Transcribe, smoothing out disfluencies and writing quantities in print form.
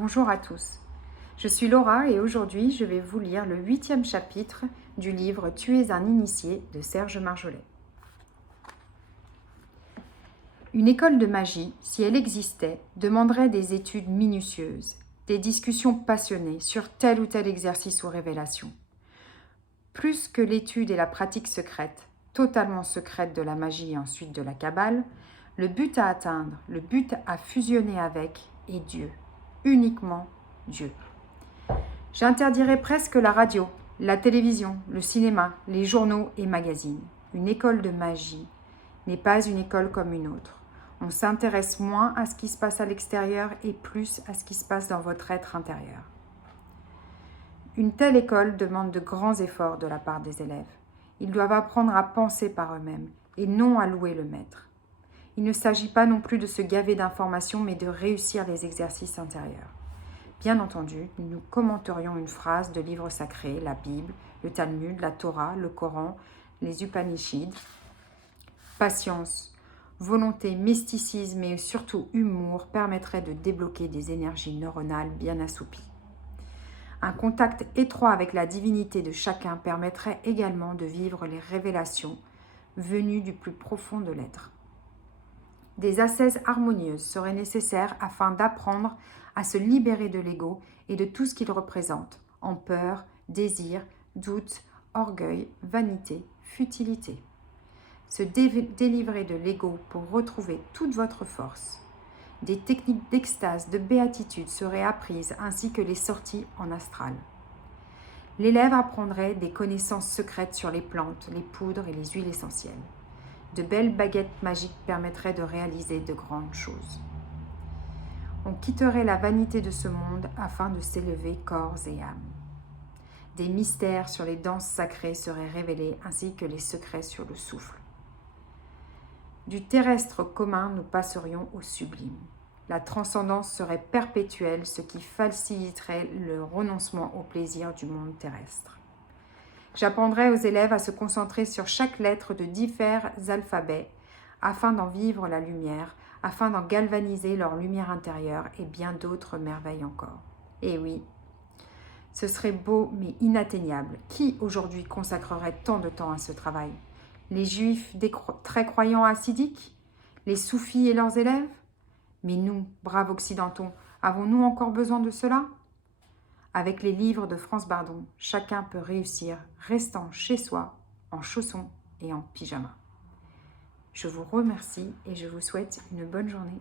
Bonjour à tous. Je suis Laura et aujourd'hui je vais vous lire le 8e chapitre du livre Tu es un initié de Serge Marjolais. Une école de magie, si elle existait, demanderait des études minutieuses, des discussions passionnées sur tel ou tel exercice ou révélation. Plus que l'étude et la pratique secrète, totalement secrète de la magie et ensuite de la cabale, le but à atteindre, le but à fusionner avec est Dieu, uniquement Dieu. J'interdirais presque la radio, la télévision, le cinéma, les journaux et magazines. Une école de magie n'est pas une école comme une autre. On s'intéresse moins à ce qui se passe à l'extérieur et plus à ce qui se passe dans votre être intérieur. Une telle école demande de grands efforts de la part des élèves. Ils doivent apprendre à penser par eux-mêmes et non à louer le maître. Il ne s'agit pas non plus de se gaver d'informations, mais de réussir les exercices intérieurs. Bien entendu, nous commenterions une phrase de livres sacrés, la Bible, le Talmud, la Torah, le Coran, les Upanishads. Patience, volonté, mysticisme et surtout humour permettraient de débloquer des énergies neuronales bien assoupies. Un contact étroit avec la divinité de chacun permettrait également de vivre les révélations venues du plus profond de l'être. Des ascèses harmonieuses seraient nécessaires afin d'apprendre à se libérer de l'ego et de tout ce qu'il représente, en peur, désir, doute, orgueil, vanité, futilité. Se délivrer de l'ego pour retrouver toute votre force. Des techniques d'extase, de béatitude seraient apprises ainsi que les sorties en astral. L'élève apprendrait des connaissances secrètes sur les plantes, les poudres et les huiles essentielles. De belles baguettes magiques permettraient de réaliser de grandes choses. On quitterait la vanité de ce monde afin de s'élever corps et âme. Des mystères sur les danses sacrées seraient révélés ainsi que les secrets sur le souffle. Du terrestre commun, nous passerions au sublime. La transcendance serait perpétuelle, ce qui faciliterait le renoncement au plaisir du monde terrestre. J'apprendrai aux élèves à se concentrer sur chaque lettre de divers alphabets afin d'en vivre la lumière, afin d'en galvaniser leur lumière intérieure et bien d'autres merveilles encore. Et oui, ce serait beau mais inatteignable. Qui aujourd'hui consacrerait tant de temps à ce travail ? Les juifs très croyants hassidiques ? Les soufis et leurs élèves ? Mais nous, braves occidentaux, avons-nous encore besoin de cela ? Avec les livres de France Bardon, chacun peut réussir restant chez soi, en chaussons et en pyjama. Je vous remercie et je vous souhaite une bonne journée.